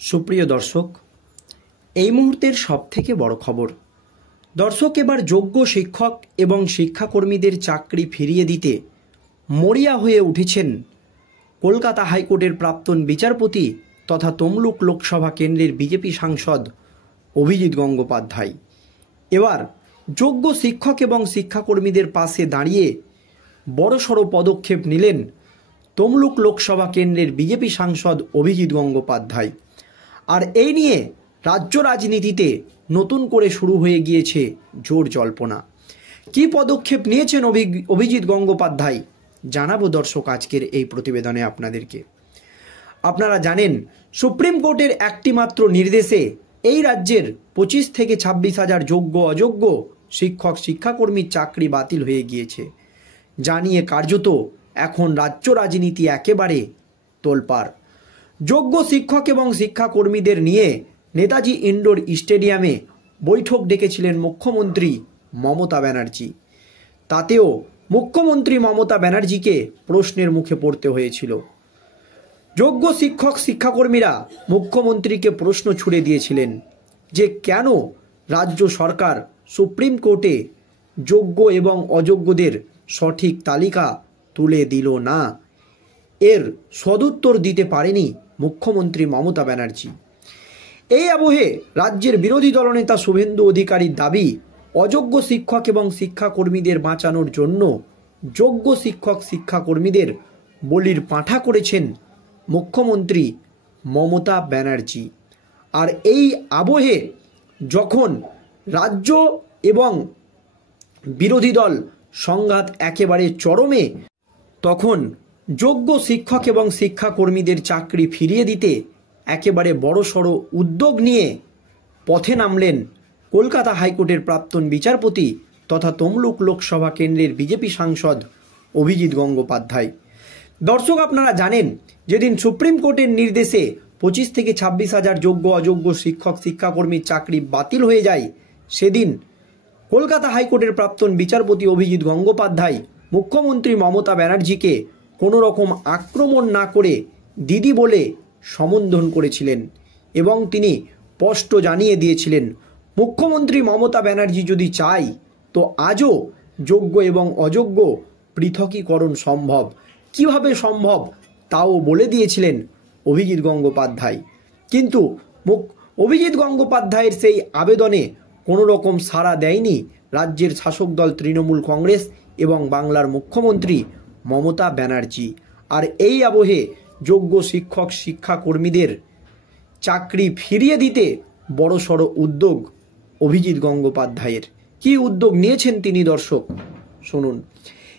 সুপ্রিয় দর্শক, এই মুহূর্তের সবথেকে বড় খবর। দর্শক, এবার যোগ্য শিক্ষক এবং শিক্ষাকর্মীদের চাকরি ফিরিয়ে দিতে মরিয়া হয়ে উঠেছেন কলকাতা হাইকোর্টের প্রাক্তন বিচারপতি তথা তমলুক লোকসভা কেন্দ্রের বিজেপি সাংসদ অভিজিৎ গঙ্গোপাধ্যায়। এবার যোগ্য শিক্ষক এবং শিক্ষাকর্মীদের পাশে দাঁড়িয়ে বড়সড় পদক্ষেপ নিলেন তমলুক লোকসভা কেন্দ্রের বিজেপি সাংসদ অভিজিৎ গঙ্গোপাধ্যায়। আর এই নিয়ে রাজ্য রাজনীতিতে নতুন করে শুরু হয়ে গিয়েছে জোর জল্পনা। কী পদক্ষেপ নিয়েছেন অভিজিৎ গঙ্গোপাধ্যায় জানাবো দর্শক আজকের এই প্রতিবেদনে আপনাদেরকে। আপনারা জানেন, সুপ্রিম কোর্টের একটি মাত্র নির্দেশে এই রাজ্যের 25 থেকে 26 হাজার যোগ্য অযোগ্য শিক্ষক শিক্ষাকর্মীর চাকরি বাতিল হয়ে গিয়েছে। জানিয়ে কার্যত এখন রাজ্য রাজনীতি একেবারে তোলপাড়। যোগ্য শিক্ষক এবং শিক্ষাকর্মীদের নিয়ে নেতাজি ইন্ডোর স্টেডিয়ামে বৈঠক ডেকেছিলেন মুখ্যমন্ত্রী মমতা ব্যানার্জি। তাতেও মুখ্যমন্ত্রী মমতা ব্যানার্জিকে প্রশ্নের মুখে পড়তে হয়েছিল। যোগ্য শিক্ষক শিক্ষাকর্মীরা মুখ্যমন্ত্রীকে প্রশ্ন ছুড়ে দিয়েছিলেন যে কেন রাজ্য সরকার সুপ্রিম কোর্টে যোগ্য এবং অযোগ্যদের সঠিক তালিকা তুলে দিল না। এর সদুত্তর দিতে পারেনি মুখ্যমন্ত্রী মমতা ব্যানার্জি। এই আবহে রাজ্যের বিরোধী দলনেতা শুভেন্দু অধিকারীর দাবি, অযোগ্য শিক্ষক এবং শিক্ষাকর্মীদের বাঁচানোর জন্য যোগ্য শিক্ষক শিক্ষাকর্মীদের বলির পাঁঠা করেছেন মুখ্যমন্ত্রী মমতা ব্যানার্জি। আর এই আবহে যখন রাজ্য এবং বিরোধী দল সংঘাত একেবারে চরমে, তখন যোগ্য শিক্ষক এবং শিক্ষাকর্মীদের চাকরি ফিরিয়ে দিতে একেবারে বড়সড় উদ্যোগ নিয়ে পথে নামলেন কলকাতা হাইকোর্টের প্রাক্তন বিচারপতি তথা তমলুক লোকসভা কেন্দ্রের বিজেপি সাংসদ অভিজিৎ গঙ্গোপাধ্যায়। দর্শক, আপনারা জানেন, যেদিন সুপ্রিম কোর্টের নির্দেশে 25 থেকে 26 হাজার যোগ্য অযোগ্য শিক্ষক শিক্ষাকর্মীর চাকরি বাতিল হয়ে যায়, সেদিন কলকাতা হাইকোর্টের প্রাক্তন বিচারপতি অভিজিৎ গঙ্গোপাধ্যায় মুখ্যমন্ত্রী মমতা ব্যানার্জিকে কোনো রকম আক্রমণ না করে দিদি বলে সম্বোধন করেছিলেন এবং তিনি স্পষ্ট জানিয়ে দিয়েছিলেন, মুখ্যমন্ত্রী মমতা ব্যানার্জি যদি চায় তো আজও যোগ্য এবং অযোগ্য পৃথকীকরণ সম্ভব। কিভাবে সম্ভব তাও বলে দিয়েছিলেন অভিজিৎ গঙ্গোপাধ্যায়। কিন্তু অভিজিৎ গঙ্গোপাধ্যায়ের সেই আবেদনে কোনো রকম সাড়া দেয়নি রাজ্যের শাসক দল তৃণমূল কংগ্রেস এবং বাংলার মুখ্যমন্ত্রী মমতা ব্যানার্জি। আর এই আবহে যোগ্য শিক্ষক শিক্ষাকর্মীদের চাকরি ফিরিয়ে দিতে বড়সড় উদ্যোগ অভিজিৎ গঙ্গোপাধ্যায়ের। কী উদ্যোগ নিয়েছেন তিনি দর্শক শুনুন।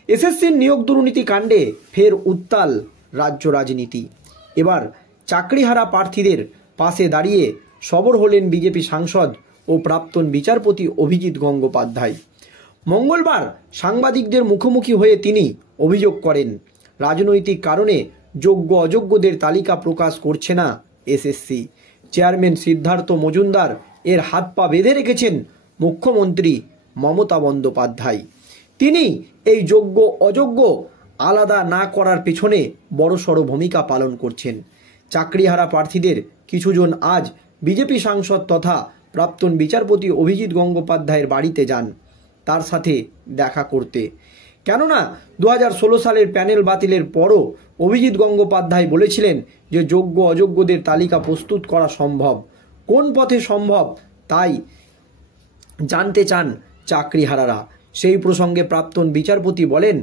এসএসসির নিয়োগ দুর্নীতি কাণ্ডে ফের উত্তাল রাজ্য রাজনীতি। এবার চাকরিহারা প্রার্থীদের পাশে দাঁড়িয়ে সরব হলেন বিজেপি সাংসদ ও প্রাক্তন বিচারপতি অভিজিৎ গঙ্গোপাধ্যায়। মঙ্গলবার সাংবাদিকদের মুখোমুখি হয়ে তিনি অভিযোগ করেন, রাজনৈতিক কারণে যোগ্য অযোগ্যদের তালিকা প্রকাশ করছে না এসএসসি। চেয়ারম্যান সিদ্ধার্থ মজুমদার এর হাত পা বেঁধে রেখেছেন মুখ্যমন্ত্রী মমতা বন্দ্যোপাধ্যায়। তিনি এই যোগ্য অযোগ্য আলাদা না করার পেছনে বড়সড় ভূমিকা পালন করছেন। চাকরিহারা প্রার্থীদের কিছুজন আজ বিজেপি সাংসদ তথা প্রাক্তন বিচারপতি অভিজিৎ গঙ্গোপাধ্যায়ের বাড়িতে যান তার সাথে দেখা করতে। কেননা 2016 সালের প্যানেল বাতিলের পরও অভিজিৎ গঙ্গোপাধ্যায় বলেছিলেন যে যোগ্য অযোগ্যদের তালিকা প্রস্তুত করা সম্ভব। কোন পথে সম্ভব তাই জানতে চান চাকরিহারারা। সেই প্রসঙ্গে প্রাক্তন বিচারপতি বলেন,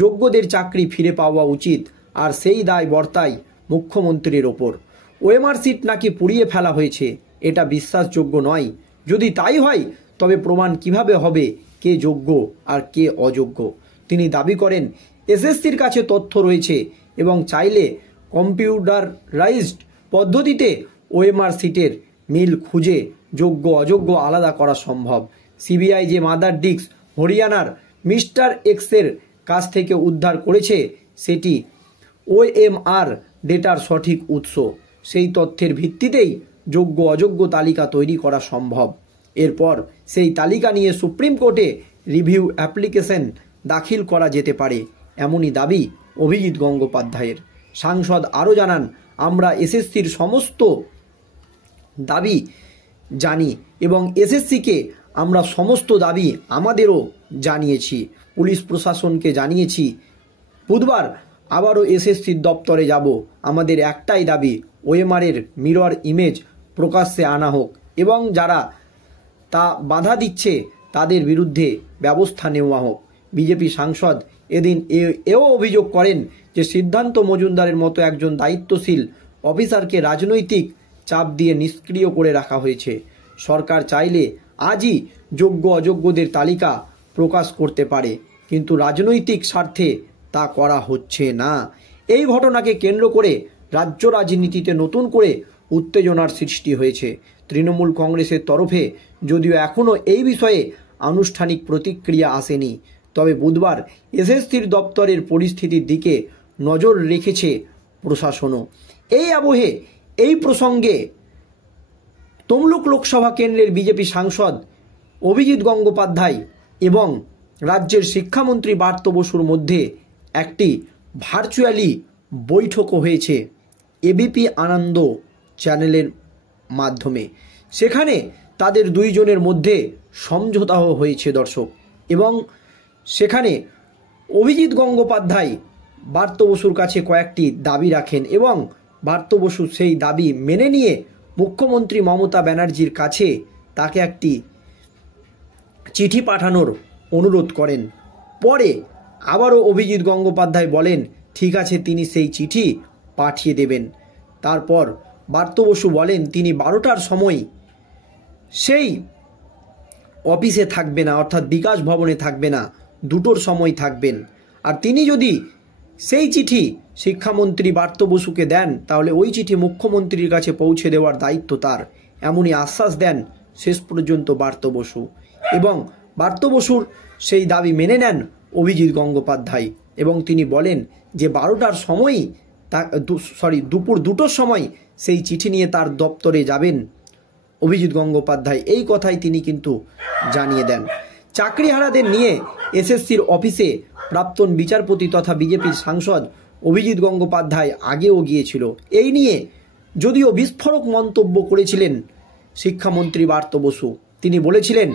যোগ্যদের চাকরি ফিরে পাওয়া উচিত, আর সেই দায় বর্তায় মুখ্যমন্ত্রীর ওপর। ওএমআর সিট নাকি পুড়িয়ে ফেলা হয়েছে, এটা বিশ্বাসযোগ্য নয়। যদি তাই হয় তবে প্রমাণ কিভাবে হবে কে যোগ্য আর কে অযোগ্য? তিনি দাবি করেন, এসএসসির কাছে তথ্য রয়েছে এবং চাইলে কম্পিউটারাইজড পদ্ধতিতে ওএমআর সিটের মিল খুঁজে যোগ্য অযোগ্য আলাদা করা সম্ভব। সিবিআই যে মাদার ডিস্ক হরিয়ানার মিস্টার এক্সের কাছ থেকে উদ্ধার করেছে সেটি ওএমআর ডেটার সঠিক উৎস। সেই তথ্যের ভিত্তিতেই যোগ্য অযোগ্য তালিকা তৈরি করা সম্ভব। এরপর সেই তালিকা নিয়ে সুপ্রিম কোর্টে রিভিউ অ্যাপ্লিকেশন দাখিল করা যেতে পারে, এমনই দাবি অভিজিৎ গঙ্গোপাধ্যায়ের। সাংসদ আরও জানান, আমরা এসএসসির সমস্ত দাবি জানি এবং এসএসসিকে আমরা সমস্ত দাবি আমাদেরও জানিয়েছি, পুলিশ প্রশাসনকে জানিয়েছি। বুধবার আবারও এসএসসির দপ্তরে যাব। আমাদের একটাই দাবি, ওএমআরের মিরর ইমেজ প্রকাশ্যে আনা হোক এবং যারা তা বাধা দিচ্ছে তাদের বিরুদ্ধে ব্যবস্থা নেওয়া হোক। বিজেপি সাংসদ এদিন এও অভিযোগ করেন যে সিদ্ধান্ত মজুমদারের মতো একজন দায়িত্বশীল অফিসারকে রাজনৈতিক চাপ দিয়ে নিষ্ক্রিয় করে রাখা হয়েছে। সরকার চাইলে আজই যোগ্য অযোগ্যদের তালিকা প্রকাশ করতে পারে, কিন্তু রাজনৈতিক স্বার্থে তা করা হচ্ছে না। এই ঘটনাকে কেন্দ্র করে রাজ্য রাজনীতিতে নতুন করে উত্তেজনার সৃষ্টি হয়েছে। তৃণমূল কংগ্রেসের তরফে যদিও এখনও এই বিষয়ে আনুষ্ঠানিক প্রতিক্রিয়া আসেনি, তবে বুধবার এসএসসির দপ্তরের পরিস্থিতির দিকে নজর রেখেছে প্রশাসনও। এই আবহে এই প্রসঙ্গে তমলুক লোকসভা কেন্দ্রের বিজেপি সাংসদ অভিজিৎ গঙ্গোপাধ্যায় এবং রাজ্যের শিক্ষামন্ত্রী পার্থ বসুর মধ্যে একটি ভার্চুয়ালি বৈঠকও হয়েছে এবিপি আনন্দ চ্যানেলের মাধ্যমে। সেখানে তাদের দুইজনের মধ্যে সমঝোতাও হয়েছে দর্শক, এবং সেখানে অভিজিৎ গঙ্গোপাধ্যায় পার্থ বসুর কাছে কয়েকটি দাবি রাখেন এবং পার্থ বসু সেই দাবি মেনে নিয়ে মুখ্যমন্ত্রী মমতা ব্যানার্জির কাছে তাকে একটি চিঠি পাঠানোর অনুরোধ করেন। পরে আবারও অভিজিৎ গঙ্গোপাধ্যায় বলেন ঠিক আছে, তিনি সেই চিঠি পাঠিয়ে দেবেন। তারপর পার্থ বসু বলেন তিনি 12টার সময় সেই অফিসে থাকবে না, অর্থাৎ বিকাশ ভবনে থাকবে না, 2টোর সময় থাকবেন। আর তিনি যদি সেই চিঠি শিক্ষামন্ত্রী পার্থ বসুকে দেন তাহলে ওই চিঠি মুখ্যমন্ত্রীর কাছে পৌঁছে দেওয়ার দায়িত্ব তার, এমনই আশ্বাস দেন শেষ পর্যন্ত পার্থ বসু। এবং পার্থ বসুর সেই দাবি মেনে নেন অভিজিৎ গঙ্গোপাধ্যায় এবং তিনি বলেন যে 12টার সময়ই দুপুর 2টোর সময় সেই চিঠি নিয়ে তার দপ্তরে যাবেন অভিজিৎ গঙ্গোপাধ্যায়। এই কথাই তিনি কিন্তু জানিয়ে দেন। চাকরিহারাদের নিয়ে এসএসসির অফিসে প্রাক্তন বিচারপতি তথা বিজেপির সাংসদ অভিজিৎ গঙ্গোপাধ্যায় আগেও গিয়েছিল। এই নিয়ে যদিও বিস্ফোরক মন্তব্য করেছিলেন শিক্ষামন্ত্রী পার্থ বসু। তিনি বলেছিলেন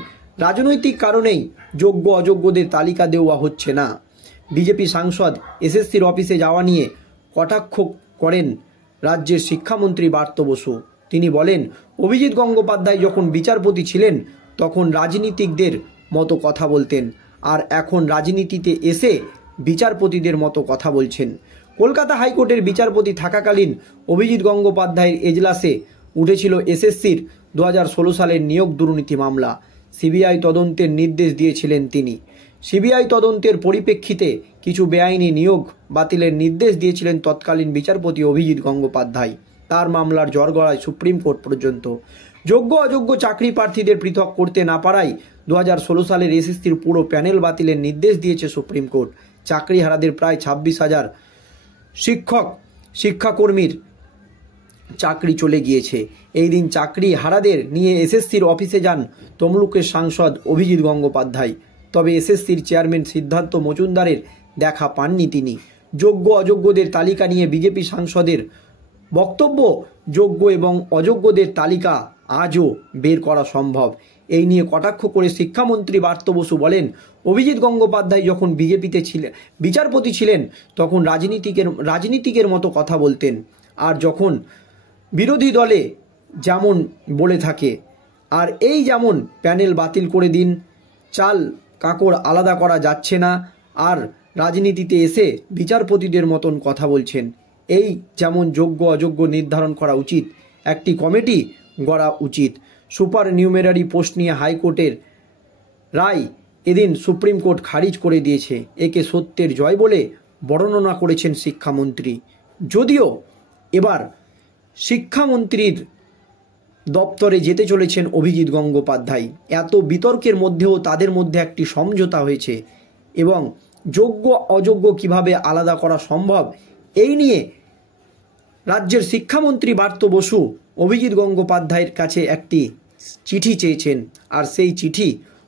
রাজনৈতিক কারণেই যোগ্য অযোগ্যদের তালিকা দেওয়া হচ্ছে না। বিজেপি সাংসদ এসএসসির অফিসে যাওয়া নিয়ে কটাক্ষ করেন রাজ্যের শিক্ষামন্ত্রী পার্থ বসু। তিনি বলেন অভিজিৎ গঙ্গোপাধ্যায় যখন বিচারপতি ছিলেন তখন রাজনীতিকদের মতো কথা বলতেন, আর এখন রাজনীতিতে এসে বিচারপতিদের মতো কথা বলছেন। কলকাতা হাইকোর্টের বিচারপতি থাকাকালীন অভিজিৎ গঙ্গোপাধ্যায়ের এজলাসে উঠেছিল এসএসসির 2016 সালের নিয়োগ দুর্নীতি মামলা। সিবিআই তদন্তের নির্দেশ দিয়েছিলেন তিনি। সিবিআই তদন্তের পরিপ্রেক্ষিতে কিছু বেআইনি নিয়োগ বাতিলের নির্দেশ দিয়েছিলেন তৎকালীন বিচারপতি অভিজিৎ গঙ্গোপাধ্যায়। তার মামলার জড় গড়ায় সুপ্রিম কোর্ট পর্যন্ত। যোগ্য অযোগ্য চাকরি প্রার্থীদের পৃথক করতে না পারায় 2016 সালের এসএসসির পুরো প্যানেল বাতিলের নির্দেশ দিয়েছে সুপ্রিম কোর্ট। চাকরিহারাদের প্রায় 26,000 শিক্ষাকর্মীর চাকরি চলে গিয়েছে। এই দিন চাকরিহারাদের নিয়ে এসএসসির অফিসে যান তমলুকের সাংসদ অভিজিৎ গঙ্গোপাধ্যায়। তবে এসএসসির চেয়ারম্যান সিদ্ধান্ত মজুমদারের দেখা পাননি তিনি। যোগ্য অযোগ্যদের তালিকা নিয়ে বিজেপি সাংসদের বক্তব্য, যোগ্য এবং অযোগ্যদের তালিকা আজও বের করা সম্ভব। এই নিয়ে কটাক্ষ করে শিক্ষামন্ত্রী পার্থ বসু বলেন অভিজিৎ গঙ্গোপাধ্যায় যখন বিজেপিতে ছিলেন, বিচারপতি ছিলেন, তখন রাজনীতিকের মতো কথা বলতেন, আর যখন বিরোধী দলে যেমন বলে থাকে, আর এই যেমন প্যানেল বাতিল করে দিন, চাল কাকড় আলাদা করা যাচ্ছে না, আর রাজনীতিতে এসে বিচারপতিদের মতন কথা বলছেন। এই যেমন যোগ্য অযোগ্য নির্ধারণ করা উচিত, একটি কমিটি গড়া উচিত। সুপার নিউমেরারি পোস্ট নিয়ে হাইকোর্টের রায় এদিন সুপ্রিম কোর্ট খারিজ করে দিয়েছে। একে সত্যের জয় বলে বর্ণনা করেছেন শিক্ষামন্ত্রী। যদিও এবার শিক্ষামন্ত্রীর দপ্তরে যেতে চলেছেন অভিজিৎ গঙ্গোপাধ্যায়। এত বিতর্কের মধ্যেও তাদের মধ্যে একটি সমঝোতা হয়েছে এবং যোগ্য অযোগ্য কিভাবে আলাদা করা সম্ভব এই নিয়ে রাজ্যের শিক্ষামন্ত্রী পার্থ বসু অভিজিৎ গঙ্গোপাধ্যায়ের কাছে একটি চিঠি চেয়েছেন, আর সেই চিঠি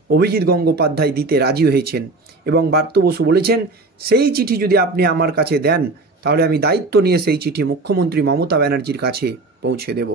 অভিজিৎ গঙ্গোপাধ্যায় দিতে রাজি হয়েছেন এবং পার্থ বসু বলেছেন সেই চিঠি যদি আপনি আমার কাছে দেন তাহলে আমি দায়িত্ব নিয়ে সেই চিঠি মুখ্যমন্ত্রী মমতা ব্যানার্জির কাছে পৌঁছে দেব।